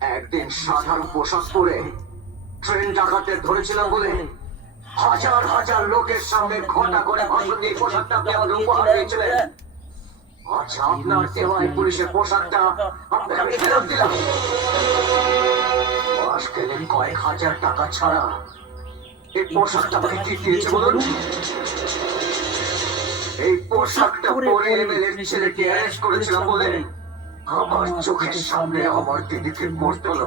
একদিন সাধারণ পোশাক পরে ট্রেন ডাকাতদের ধরেছিলাম বলে হাজার হাজার লোকের সামনে ঘটা করে ভাষণ দিয়ে পোশাকটা আপনি আমাকে উপহার দিয়েছিলেন। আজ আপনার দেওয়া এই পুলিশের পোশাকটা আপনাকে আমি ফেরত দিলাম। মাস গেলে কয়েক হাজার টাকা ছাড়া এই পোশাকটা আমাকে কি দিয়েছে বলুন? এই পোশাকটা পরে এমএলএর ছেলেকে অ্যারেস্ট করেছিলাম বলে আমার চোখের সামনে আমার দিদিকে মরতে হলো।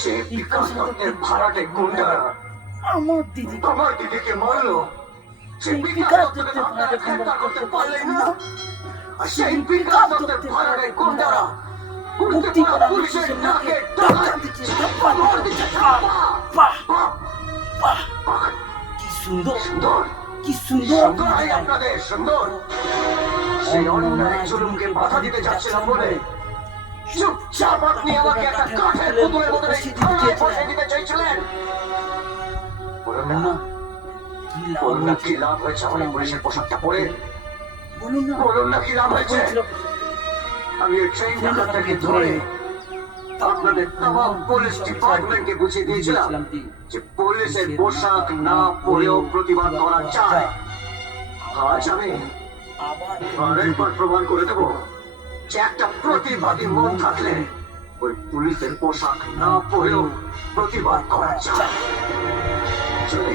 সে বিকাশ দত্তের ভাড়াটে গুন্ডারা আমার দিদিকে মারলো। সেই বিকাশ দত্তের আপনারা গ্রেফতার করতে পারলেন না। আর সেই বিকাশ দত্তের ভাড়াটে গুন্ডারা মুক্তি করা পুলিশের নাকে টাকা দিচ্ছে, মার দিচ্ছে। কি সুন্দর সুন্দর কি সুন্দর আপনাদের সুন্দর। সেই অন্যায় জুলুমকে বাধা দিতে যাচ্ছিলাম বলে চুপচাপ আপনি আমাকে একটা কাঠের পুতুলের মতো বসে দিতে চাইছিলেন। বলুন না কি লাভ হয়েছে আমার এই পুলিশের পোশাকটা পরে? বলুন না কি লাভ হয়েছে? আমি এই ট্রেন ডাকাতটাকে ধরে আপনাদের তামাম পুলিশ ডিপার্টমেন্টকে বুঝিয়ে দিয়েছিলাম যে পুলিশের পোশাক না পরেও প্রতিবাদ করা যায়। আজ আমি আরেকবার প্রমাণ করে দেবো যে একটা প্রতিবাদী মন থাকলে ওই পুলিশের পোশাক না পরেও প্রতিবাদ করা যায়। চলে